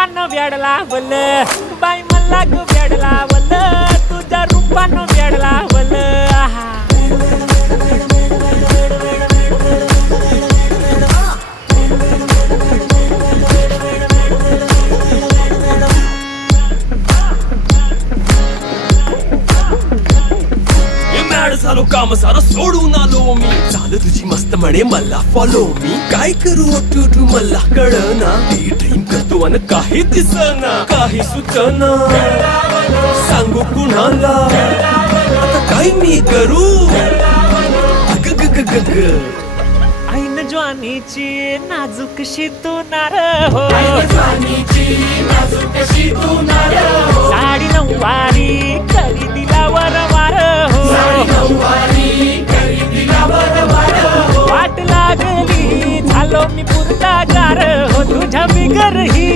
रूपानं वेड लावलं बाई मला ग वेड लावलं तुझ्या रूपानं वेड लावलं आहा. झालो काम सारं सोडून आलो मी झालं तुझी मस्त म्हणे मला फॉलो मी काय करू टू मला कळना ड्रीम करतो आणि काही दिसना काही सुचना सांगू कुणाला आता काय मी करू ऐन ज्वानीची नाजूकशी तू नार हो साडी नऊवारी खरेदीला वरवार हो वाट लागली झालो मी पुरता गार हो तुझ्या बिगर ही